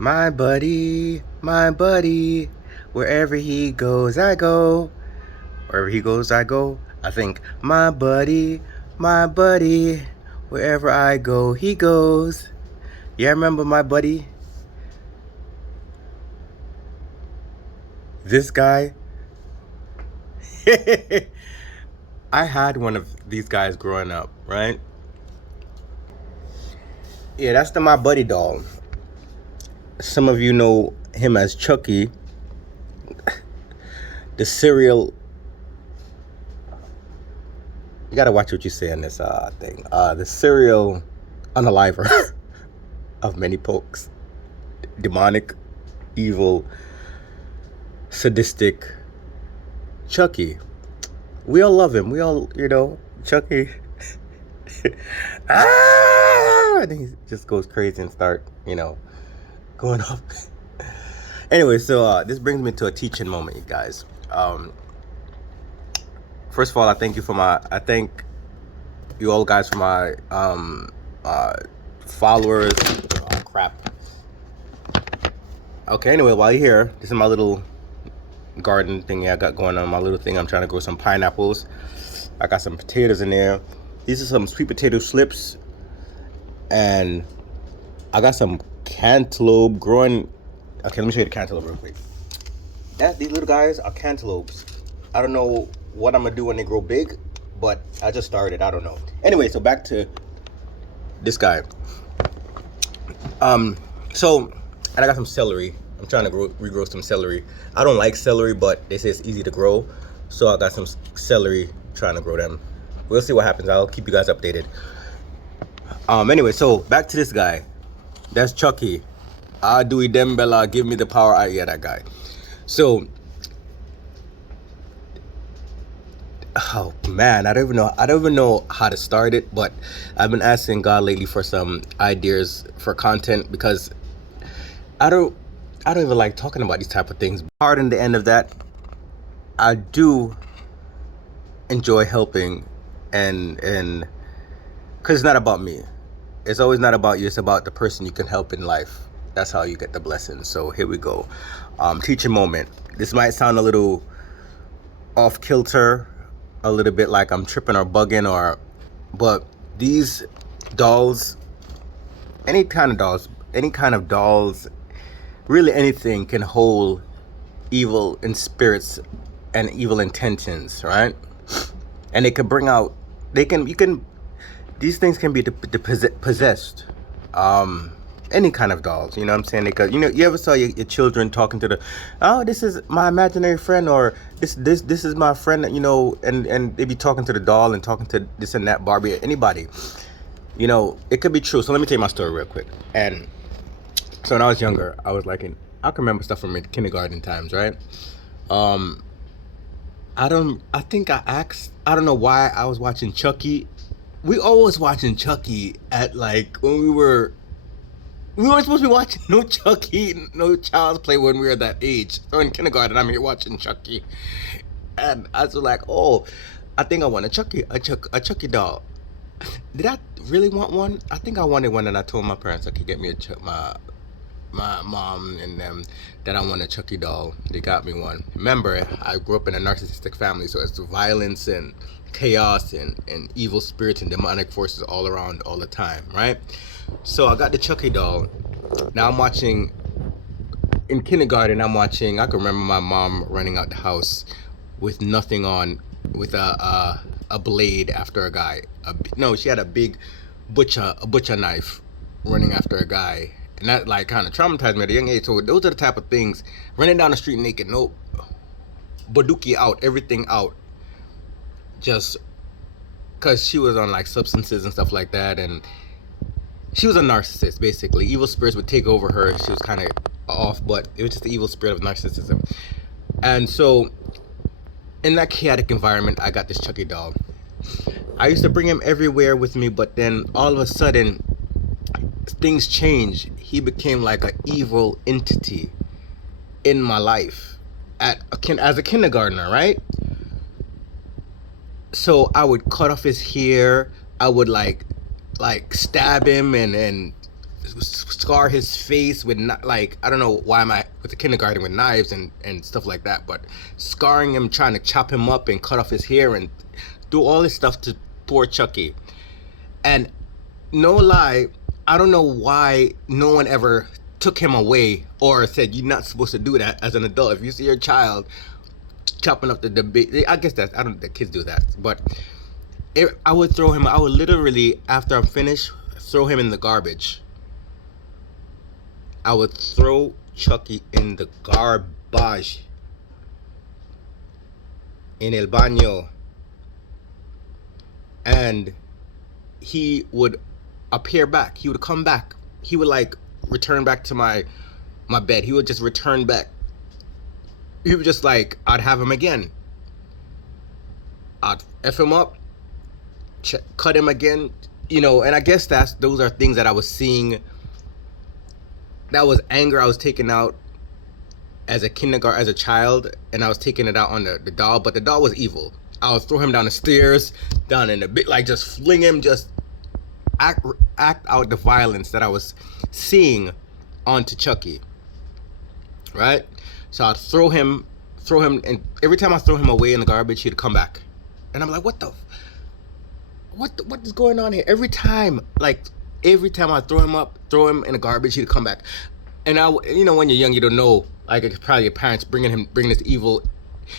My buddy, wherever he goes, I go. Wherever he goes, I go. I think, my buddy, wherever I go, he goes. Yeah, remember my buddy? This guy? I had one of these guys growing up, right? Yeah, that's the My Buddy doll. Some of you know him as Chucky, the serial. You gotta watch what you say in this thing. The serial unaliver of many folks. Demonic, evil, sadistic Chucky. We all love him. We all, Chucky. And he just goes crazy and start, going up. Anyway, so this brings me to a teaching moment, you guys. First of all, I thank you all guys for my followers. Oh crap. Okay, anyway, while you're here, this is my little garden thing I got going on. My little thing, I'm trying to grow some pineapples. I got some potatoes in there. These are some sweet potato slips, and I got some cantaloupe growing. Okay, let me show you the cantaloupe real quick. These little guys are cantaloupes. I don't know what I'm gonna do when they grow big, but I just started. I don't know. Anyway, so back to this guy. So, and I got some celery. I'm trying to regrow some celery. I don't like celery, but they say it's easy to grow, so I got some celery trying to grow them. We'll see what happens. I'll keep you guys updated. Anyway, so back to this guy. That's Chucky. Dewey Dembella, give me the power. Yeah, that guy. So, oh man, I don't even know how to start it, but I've been asking God lately for some ideas for content, because I don't even like talking about these type of things. Hard in the end of that, I do enjoy helping, and because it's not about me. It's always not about you. It's about the person you can help in life. That's how you get the blessing. So here we go. Teaching moment. This might sound a little off kilter, a little bit like I'm tripping or bugging, but these dolls, any kind of dolls, really anything can hold evil in spirits and evil intentions, right? And they can bring out, these things can be possessed. Any kind of dolls, you know what I'm saying? Because you ever saw your children talking to this is my imaginary friend, or this is my friend, and they be talking to the doll and talking to this and that Barbie, anybody. It could be true. So let me tell you my story real quick. And so when I was younger, I can remember stuff from kindergarten times, right? I don't know why I was watching Chucky. We always watching Chucky at when we weren't supposed to be watching no Chucky, no Child's Play when we were that age. So in kindergarten, I'm here watching Chucky, and I was like, "Oh, I think I want a Chucky doll." Did I really want one? I think I wanted one, and I told my parents I could get me my mom and them that I want a Chucky doll. They got me one. Remember, I grew up in a narcissistic family, so it's violence and chaos and evil spirits and demonic forces all around all the time, right? So I got the Chucky doll. Now I'm watching, in kindergarten, I can remember my mom running out the house with nothing on, with a blade after a guy. She had a big butcher knife running after a guy. And that kind of traumatized me at a young age. So those are the type of things, running down the street naked, no baduki out, everything out. Just because she was on substances and stuff like that, and she was a narcissist, basically. Evil spirits would take over her. She was kind of off, but it was just the evil spirit of narcissism. And so, in that chaotic environment, I got this Chucky doll. I used to bring him everywhere with me, but then all of a sudden, things changed. He became like an evil entity in my life as a kindergartner, right? So I would cut off his hair. I would stab him and scar his face with like, I don't know why am I with the kindergarten with knives and stuff like that, but scarring him, trying to chop him up and cut off his hair and do all this stuff to poor Chucky. And no lie, I don't know why no one ever took him away or said you're not supposed to do that as an adult. If you see your child chopping up the baby, I guess that's, I don't, the kids do that, but I would throw him. I would literally, after I'm finished, throw him in the garbage. I would throw Chucky in the garbage, in el baño, and he would appear back. He would come back. He would like return back to my bed. He would just return back. He would just like, I'd have him again. I'd F him up, cut him again, you know. And I guess those are things that I was seeing. That was anger I was taking out as a child, and I was taking it out on the doll. But the doll was evil. I would throw him down the stairs, down in the bit, like just fling him, just act out the violence that I was seeing onto Chucky. Right? So I'd throw him, and every time I throw him away in the garbage, he'd come back. And I'm like, what is going on here? Every time I throw him in the garbage, he'd come back. And you know, when you're young, you don't know. Like, it's probably your parents bringing this evil.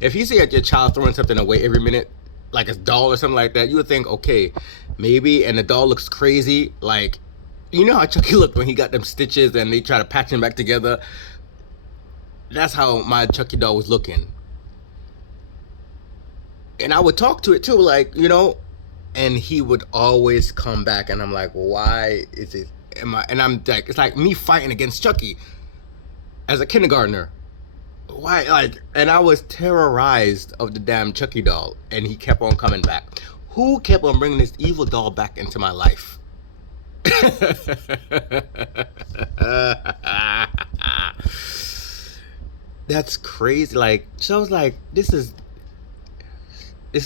If you see your child throwing something away every minute, like a doll or something like that, you would think, okay, maybe. And the doll looks crazy. Like, you know how Chucky looked when he got them stitches and they try to patch him back together. That's how my Chucky doll was looking. And I would talk to it too, like, you know, and he would always come back. And I'm like, why is it? And I'm like, it's like me fighting against Chucky as a kindergartner. Why? Like, and I was terrorized of the damn Chucky doll, and he kept on coming back. Who kept on bringing this evil doll back into my life? That's crazy. Like, so I was like, it's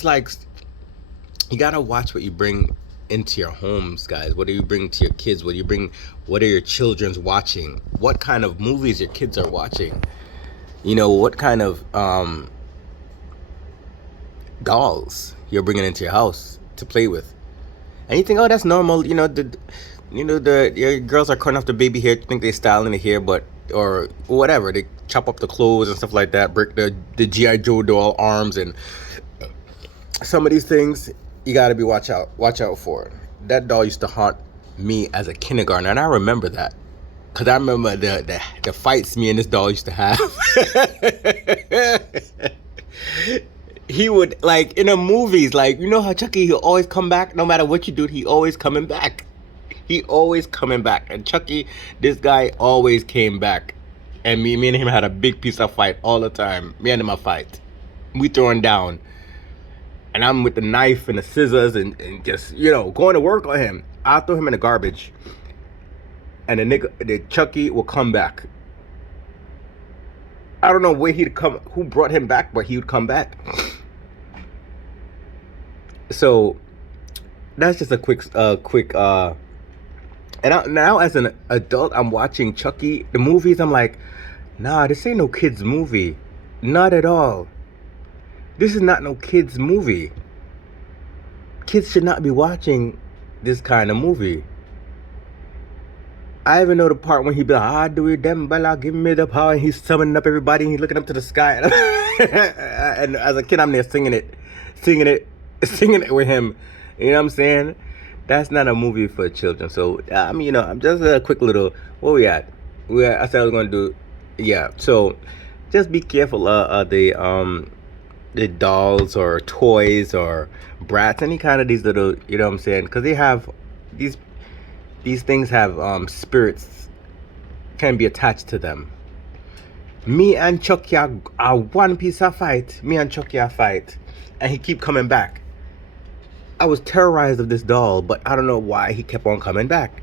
like, you gotta watch what you bring into your homes, guys. What do you bring to your kids? What are your children's watching? What kind of movies your kids are watching? You know, what kind of dolls you're bringing into your house to play with? And you think, oh, that's normal. You know, your girls are cutting off the baby hair, think they're styling the hair, but, or whatever. They chop up the clothes and stuff like that, break the G.I. Joe doll arms, and some of these things you gotta be watch out for. That doll used to haunt me as a kindergartner, and I remember that. Cause I remember the fights me and this doll used to have. He would, like, in the movies, like, you know how Chucky, he'll always come back, no matter what you do, he always coming back. He always coming back. And Chucky, this guy always came back. And me and him had a big piece of fight all the time. Me and him a fight. We throwing down. And I'm with the knife and the scissors and just, you know, going to work on him. I'll throw him in the garbage. And the Chucky will come back. I don't know where he'd come, who brought him back, but he would come back. So that's just a quick. And now as an adult, I'm watching Chucky, the movies. I'm like, nah, this ain't no kids movie, not at all. This is not no kids movie. Kids should not be watching this kind of movie. I even know the part when he be like, ah, do it, them bella, give me the power, and he's summoning up everybody, and he's looking up to the sky. And as a kid, I'm there singing it with him. You know what I'm saying? That's not a movie for children. So, I mean, you know, I'm just a quick little, where we at? I said I was going to do, yeah. So, just be careful of the dolls or toys or brats, any kind of these little, you know what I'm saying? Because they have, these things have spirits, can be attached to them. Me and Chucky are one piece of fight. Me and Chucky are fight. And he keep coming back. I was terrorized of this doll, but I don't know why he kept on coming back.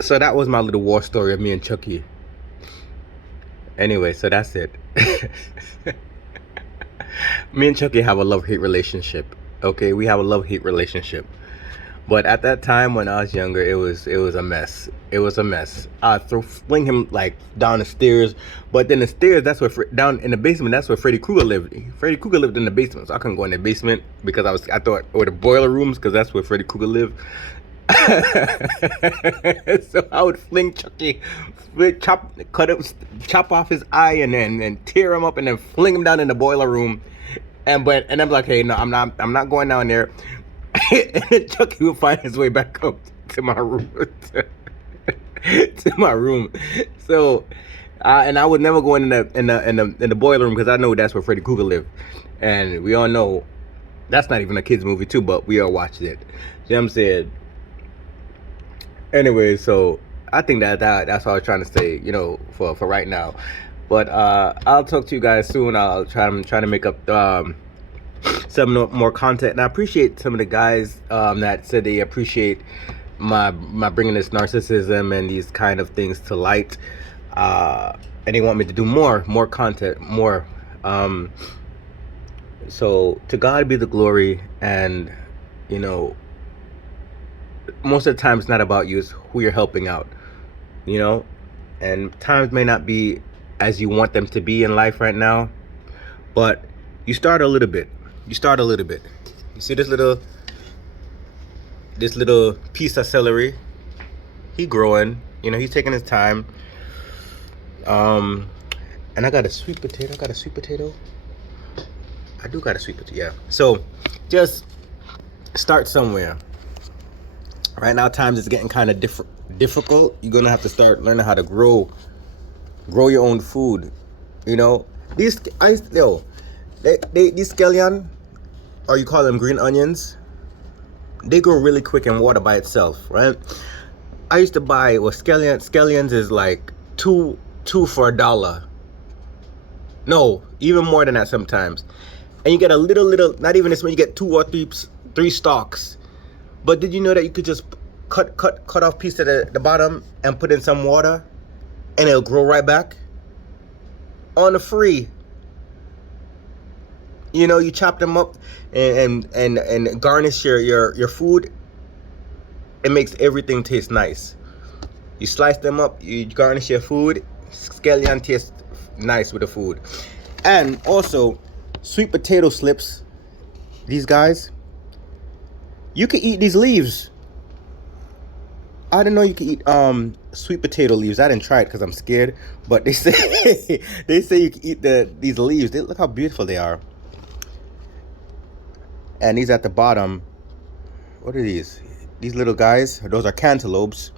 So that was my little war story of me and Chucky. Anyway, so that's it. Me and Chucky have a love-hate relationship. Okay, we have a love-hate relationship. But at that time when I was younger, it was a mess. It was a mess. I fling him like down the stairs, but then the stairs, that's where down in the basement, that's where Freddy Krueger lived. Freddy Krueger lived in the basement, so I couldn't go in the basement because I thought, or the boiler rooms, because that's where Freddy Krueger lived. So I would fling Chucky, chop off his eye, and tear him up, and then fling him down in the boiler room. And I'm like, hey, no, I'm not going down there. And then Chucky would find his way back up to my room, to my room. So, and I would never go in the boiler room because I know that's where Freddy Krueger lived, and we all know that's not even a kids movie too, but we all watched it. You know what I'm saying? Anyway, so I think that's what I was trying to say, for right now. But I'll talk to you guys soon. I'll try to make up some more content, and I appreciate some of the guys that said they appreciate my bringing this narcissism and these kind of things to light, and they want me to do more content, more. So to God be the glory, and most of the time it's not about you, it's who you're helping out, and times may not be as you want them to be in life right now, but you start a little bit. You see this little piece of celery, he growing, he's taking his time. And I got a sweet potato. I do got a sweet potato, yeah. So just start somewhere. Right now times is getting kind of difficult. You're gonna have to start learning how to grow your own food. These scallion, or you call them green onions, they grow really quick in water by itself, right? I used to buy, scallions is like two for $1. No, even more than that sometimes. And you get a little, not even this one, you get 2 or 3 stalks. But did you know that you could just cut off piece of the bottom and put in some water, and it'll grow right back on the free? You chop them up and garnish your food. It makes everything taste nice. You slice them up, you garnish your food. Scallion tastes nice with the food. And also, sweet potato slips. These guys, you can eat these leaves. I didn't know you could eat sweet potato leaves. I didn't try it because I'm scared. But they say you can eat these leaves. Look how beautiful they are. And these at the bottom, what are these? These little guys, those are cantaloupes.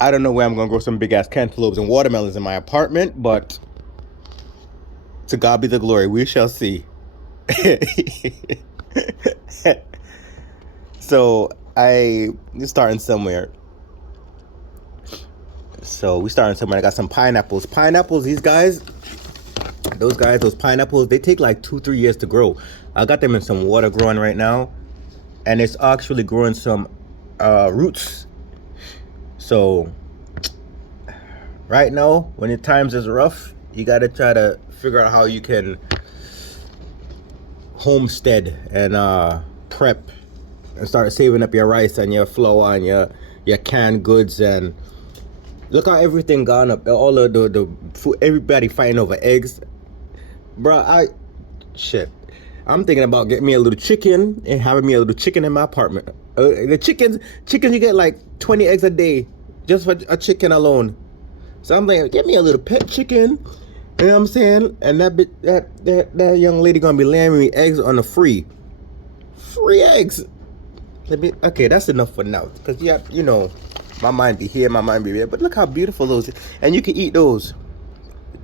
I don't know where I'm gonna grow some big ass cantaloupes and watermelons in my apartment, but to God be the glory, we shall see. So we're starting somewhere. I got some pineapples. These guys, those pineapples, they take like 2-3 years to grow. I got them in some water growing right now, and it's actually growing some roots. So right now, when the times is rough, you gotta try to figure out how you can homestead and prep and start saving up your rice and your flour and your canned goods. And look how everything gone up. All of the food, everybody fighting over eggs, bro. I'm thinking about getting me a little chicken and having me a little chicken in my apartment. The chickens, you get like 20 eggs a day just for a chicken alone. So I'm like, get me a little pet chicken. You know what I'm saying? And that young lady gonna be laying me eggs on the free eggs. Okay, that's enough for now. Cause my mind be here, my mind be there. But look how beautiful those, and you can eat those.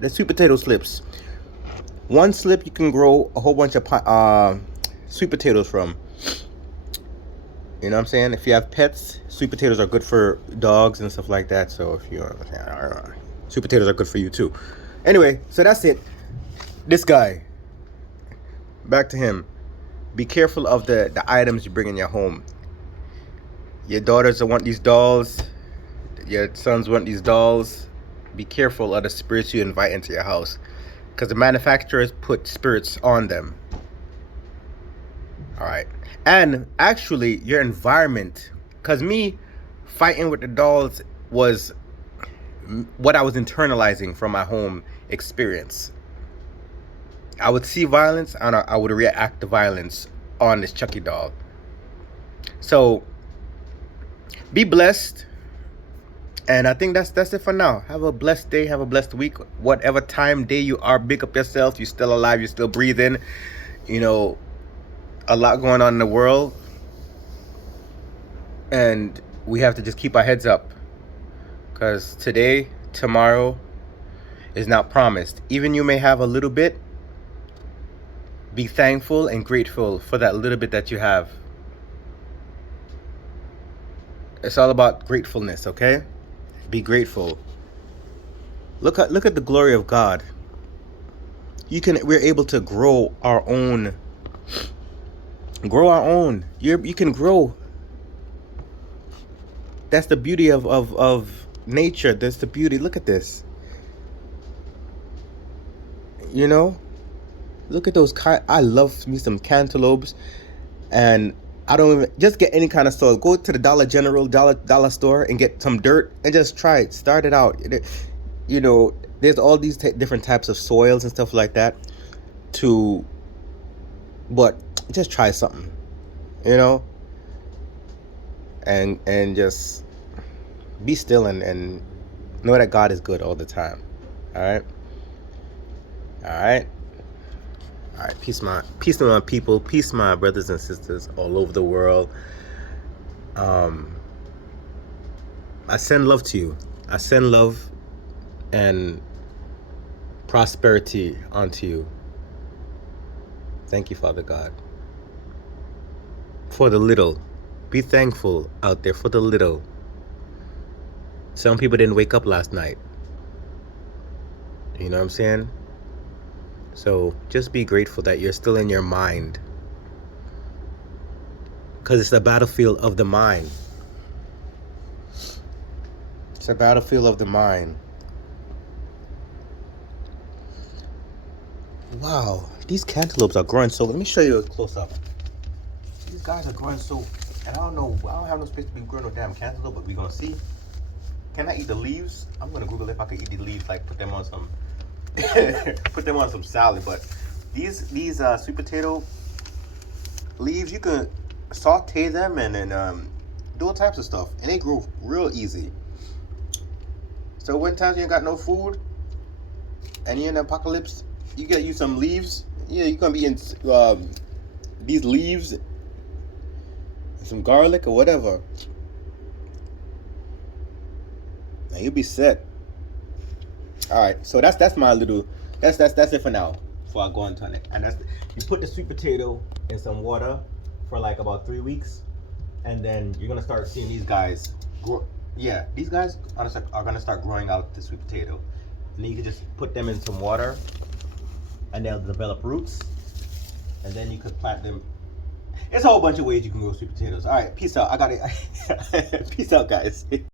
The sweet potato slips. One slip you can grow a whole bunch of sweet potatoes from. You know what I'm saying? If you have pets, sweet potatoes are good for dogs and stuff like that. So if sweet potatoes are good for you too. Anyway, so that's it. This guy, back to him. Be careful of the items you bring in your home. Your daughters want these dolls. Your sons want these dolls. Be careful of the spirits you invite into your house, because the manufacturers put spirits on them. All right. And actually, your environment, because me fighting with the dolls was what I was internalizing from my home experience. I would see violence and I would react to violence on this Chucky doll. So be blessed. And I think that's it for now. Have a blessed day. Have a blessed week. Whatever time, day you are, big up yourself. You're still alive. You're still breathing. You know, a lot going on in the world. And we have to just keep our heads up. Because today, tomorrow is not promised. Even you may have a little bit. Be thankful and grateful for that little bit that you have. It's all about gratefulness, okay? Be grateful. Look at the glory of God. We're able to grow our own. Grow our own. You can grow. That's the beauty of nature. That's the beauty. Look at this. You know? Look at those I love me some cantaloupes, and I don't even just get any kind of soil. Go to the dollar store and get some dirt and just try it. Start it out. You know, there's all these different types of soils and stuff like that. But just try something, you know, and just be still and know that God is good all the time. All right. All right. All right, peace, my people, peace, my brothers and sisters all over the world. I send love to you. I send love and prosperity onto you. Thank you, Father God, for the little. Be thankful out there for the little. Some people didn't wake up last night. You know what I'm saying? So just be grateful that you're still in your mind. Because it's the battlefield of the mind. It's a battlefield of the mind. Wow, these cantaloupes are growing so. Let me show you a close up. These guys are growing so. And I don't have no space to be growing no damn cantaloupe, but we're gonna see. Can I eat the leaves? I'm gonna Google if I can eat the leaves, like put them on some salad. But these sweet potato leaves, you can saute them and then do all types of stuff, and they grow real easy. So when times you ain't got no food and you're in the apocalypse, you gotta use some leaves. Yeah, you're gonna be in these leaves and some garlic or whatever, and you'll be set. All right, so that's my little that's it for now. Before I go on to it, and you put the sweet potato in some water for like about 3 weeks, and then you're gonna start seeing these guys grow. Yeah, these guys are gonna start growing out the sweet potato, and then you can just put them in some water, and they'll develop roots, and then you could plant them. It's a whole bunch of ways you can grow sweet potatoes. All right, peace out. I got it. Peace out, guys.